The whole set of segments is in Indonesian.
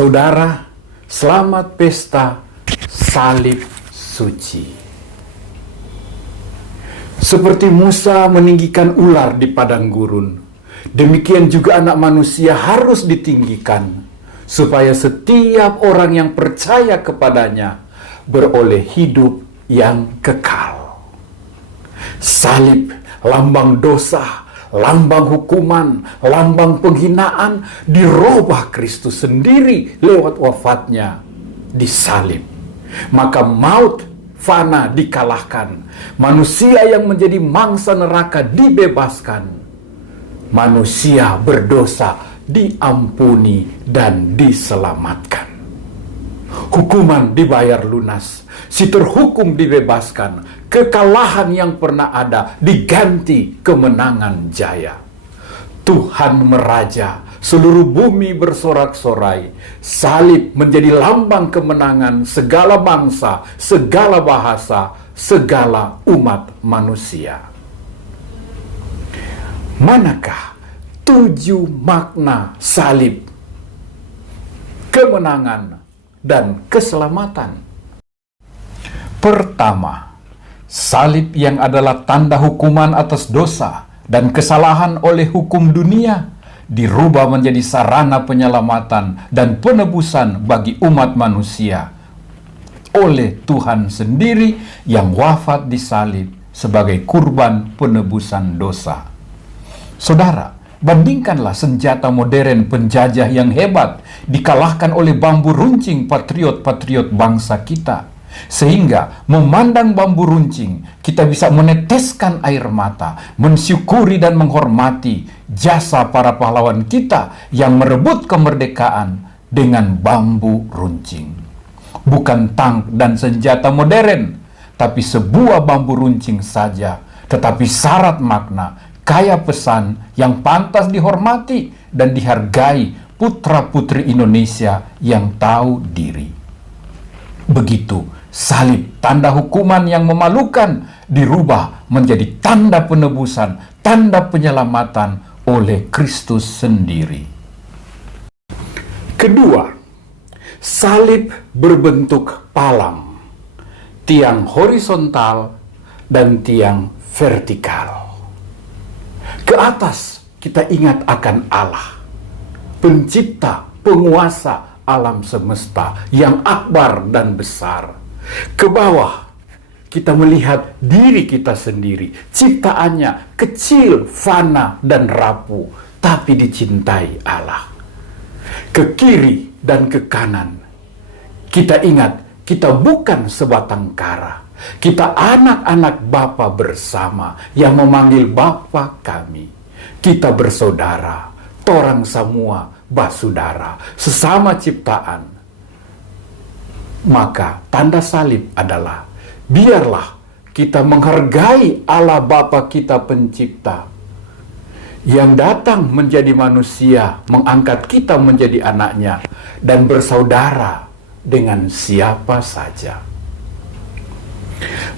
Saudara, selamat pesta salib suci. Seperti Musa meninggikan ular di padang gurun, demikian juga anak manusia harus ditinggikan, supaya setiap orang yang percaya kepadanya beroleh hidup yang kekal. Salib, lambang dosa, lambang hukuman, lambang penghinaan, dirubah Kristus sendiri lewat wafatnya di salib. Maka maut fana dikalahkan, manusia yang menjadi mangsa neraka dibebaskan, manusia berdosa diampuni dan diselamatkan. Hukuman dibayar lunas, si terhukum dibebaskan, kekalahan yang pernah ada diganti kemenangan jaya. Tuhan meraja, seluruh bumi bersorak-sorai, salib menjadi lambang kemenangan segala bangsa, segala bahasa, segala umat manusia. Manakah 7 makna salib, kemenangan, dan keselamatan? Pertama, salib yang adalah tanda hukuman atas dosa dan kesalahan oleh hukum dunia dirubah menjadi sarana penyelamatan dan penebusan bagi umat manusia oleh Tuhan sendiri yang wafat di salib sebagai kurban penebusan dosa. Saudara, bandingkanlah senjata modern penjajah yang hebat dikalahkan oleh bambu runcing patriot-patriot bangsa kita. Sehingga memandang bambu runcing, kita bisa meneteskan air mata, mensyukuri dan menghormati jasa para pahlawan kita yang merebut kemerdekaan dengan bambu runcing. Bukan tank dan senjata modern, tapi sebuah bambu runcing saja, tetapi syarat makna, kaya pesan yang pantas dihormati dan dihargai putra-putri Indonesia yang tahu diri. Begitu salib, tanda hukuman yang memalukan, dirubah menjadi tanda penebusan, tanda penyelamatan oleh Kristus sendiri. Kedua, salib berbentuk palang, tiang horizontal dan tiang vertikal. Ke atas kita ingat akan Allah, pencipta, penguasa alam semesta yang akbar dan besar. Ke bawah kita melihat diri kita sendiri, ciptaannya kecil, fana dan rapuh, tapi dicintai Allah. Ke kiri dan ke kanan kita ingat kita bukan sebatang kara, kita anak-anak Bapa bersama yang memanggil Bapa kami. Kita bersaudara, torang semua basudara, sesama ciptaan. Maka tanda salib adalah, biarlah kita menghargai Allah Bapa kita pencipta yang datang menjadi manusia, mengangkat kita menjadi anaknya dan bersaudara dengan siapa saja.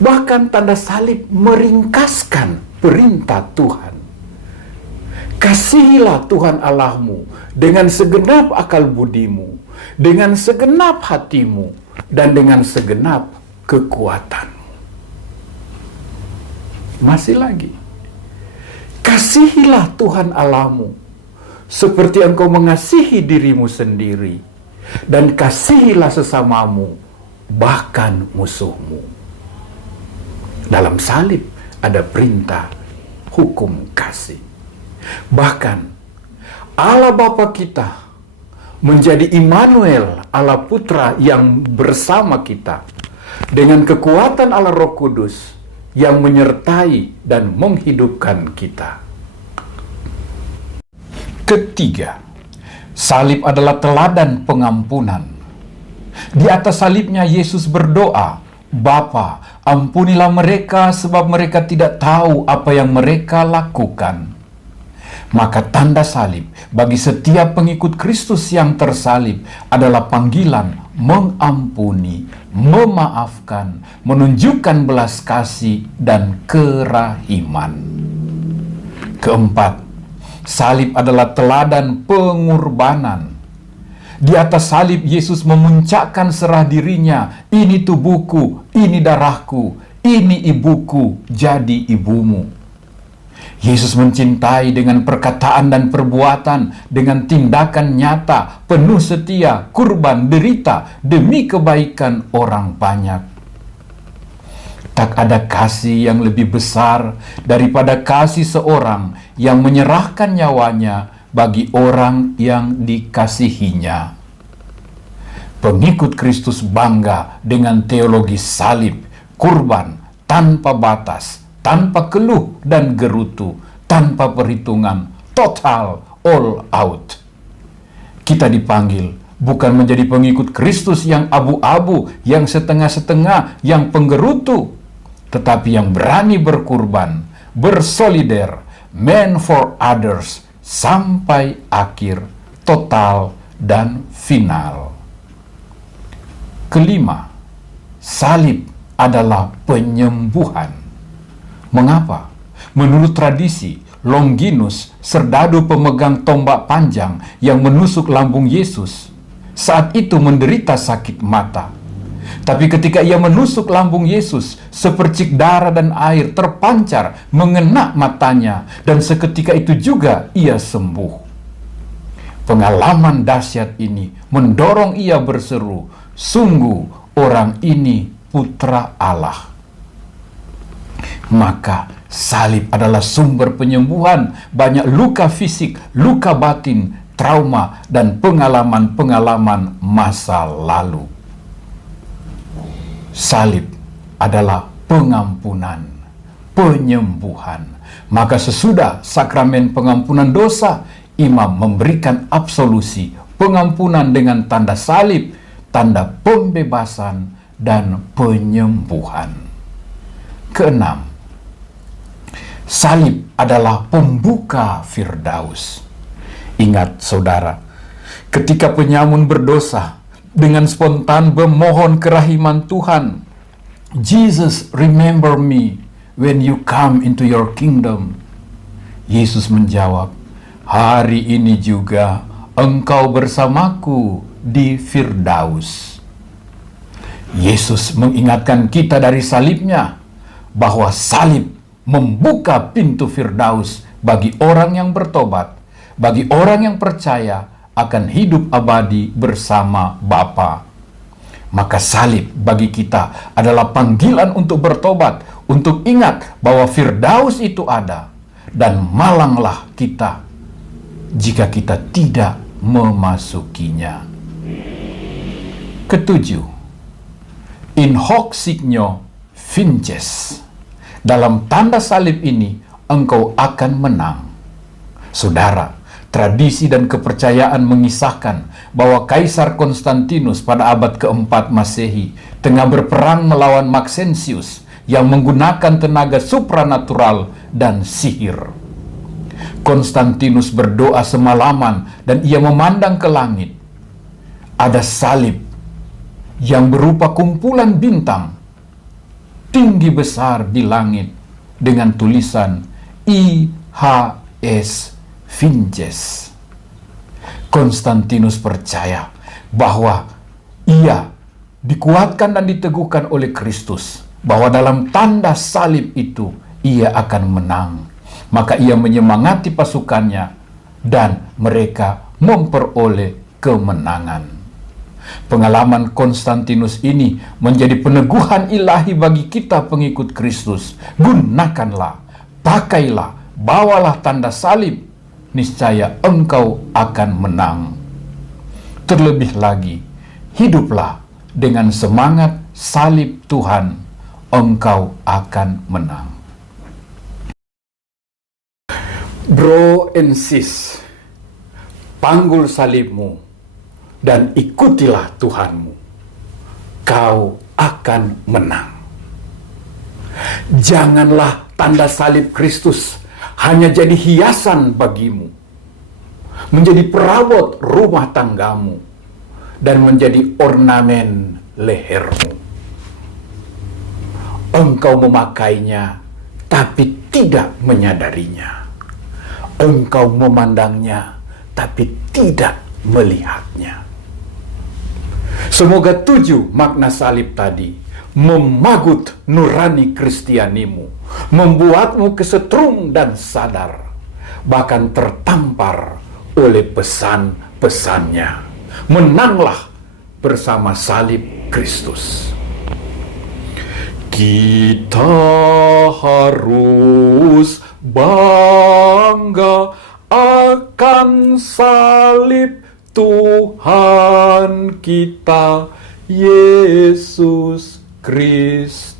Bahkan tanda salib meringkaskan perintah Tuhan. Kasihilah Tuhan Allahmu dengan segenap akal budimu, dengan segenap hatimu, dan dengan segenap kekuatanmu. Masih lagi, kasihilah Tuhan Allahmu seperti engkau mengasihi dirimu sendiri, dan kasihilah sesamamu, bahkan musuhmu. Dalam salib ada perintah hukum kasih. Bahkan Allah Bapa kita menjadi Immanuel, Allah Putra yang bersama kita, dengan kekuatan Allah Roh Kudus yang menyertai dan menghidupkan kita. Ketiga, salib adalah teladan pengampunan. Di atas salibnya Yesus berdoa, "Bapa, ampunilah mereka sebab mereka tidak tahu apa yang mereka lakukan." Maka tanda salib bagi setiap pengikut Kristus yang tersalib adalah panggilan mengampuni, memaafkan, menunjukkan belas kasih dan kerahiman. Keempat, salib adalah teladan pengorbanan. Di atas salib Yesus memuncakkan serah dirinya, ini tubuhku, ini darahku, ini ibuku, jadi ibumu. Yesus mencintai dengan perkataan dan perbuatan, dengan tindakan nyata, penuh setia, kurban, derita, demi kebaikan orang banyak. Tak ada kasih yang lebih besar daripada kasih seorang yang menyerahkan nyawanya bagi orang yang dikasihinya. Pengikut Kristus bangga dengan teologi salib, kurban, tanpa batas, tanpa keluh dan gerutu, tanpa perhitungan, total, all out. Kita dipanggil bukan menjadi pengikut Kristus yang abu-abu, yang setengah-setengah, yang penggerutu, tetapi yang berani berkurban, bersolider, man for others, sampai akhir, total, dan final. Kelima, salib adalah penyembuhan. Mengapa? Menurut tradisi, Longinus, serdadu pemegang tombak panjang yang menusuk lambung Yesus, saat itu menderita sakit mata. Tapi ketika ia menusuk lambung Yesus, sepercik darah dan air terpancar mengena matanya, dan seketika itu juga ia sembuh. Pengalaman dahsyat ini mendorong ia berseru, "Sungguh orang ini putra Allah." Maka salib adalah sumber penyembuhan banyak luka fisik, luka batin, trauma, dan pengalaman-pengalaman masa lalu. Salib adalah pengampunan, penyembuhan. Maka sesudah sakramen pengampunan dosa, imam memberikan absolusi, pengampunan dengan tanda salib, tanda pembebasan, dan penyembuhan. Keenam, salib adalah pembuka Firdaus. Ingat saudara, ketika penyamun berdosa dengan spontan memohon kerahiman Tuhan, "Jesus, remember me when you come into your kingdom." Yesus menjawab, "Hari ini juga engkau bersamaku di Firdaus." Yesus mengingatkan kita dari salibnya, bahwa salib membuka pintu Firdaus bagi orang yang bertobat, bagi orang yang percaya akan hidup abadi bersama Bapa. Maka salib bagi kita adalah panggilan untuk bertobat, untuk ingat bahwa Firdaus itu ada, dan malanglah kita jika kita tidak memasukinya. Ketujuh, in hoc signo vinces. Dalam tanda salib ini, engkau akan menang. Saudara, tradisi dan kepercayaan mengisahkan bahwa Kaisar Konstantinus pada abad keempat Masehi tengah berperang melawan Maxentius yang menggunakan tenaga supranatural dan sihir. Konstantinus berdoa semalaman dan ia memandang ke langit. Ada salib yang berupa kumpulan bintang tinggi besar di langit dengan tulisan IHS Vinces. Konstantinus percaya bahwa ia dikuatkan dan diteguhkan oleh Kristus, bahwa dalam tanda salib itu ia akan menang. Maka ia menyemangati pasukannya dan mereka memperoleh kemenangan. Pengalaman Konstantinus ini menjadi peneguhan ilahi bagi kita pengikut Kristus. Gunakanlah, pakailah, bawalah tanda salib, niscaya engkau akan menang. Terlebih lagi, hiduplah dengan semangat salib Tuhan, engkau akan menang. Bro and sis, panggul salibmu dan ikutilah Tuhanmu. Kau akan menang. Janganlah tanda salib Kristus hanya jadi hiasan bagimu, menjadi perabot rumah tanggamu, dan menjadi ornamen lehermu. Engkau memakainya tapi tidak menyadarinya. Engkau memandangnya tapi tidak melihatnya. Semoga 7 makna salib tadi memagut nurani Kristianimu, membuatmu kesetrum dan sadar, bahkan tertampar oleh pesan-pesannya. Menanglah bersama salib Kristus. Kita harus bangga akan salib Tuhan kita, Yesus Kristus.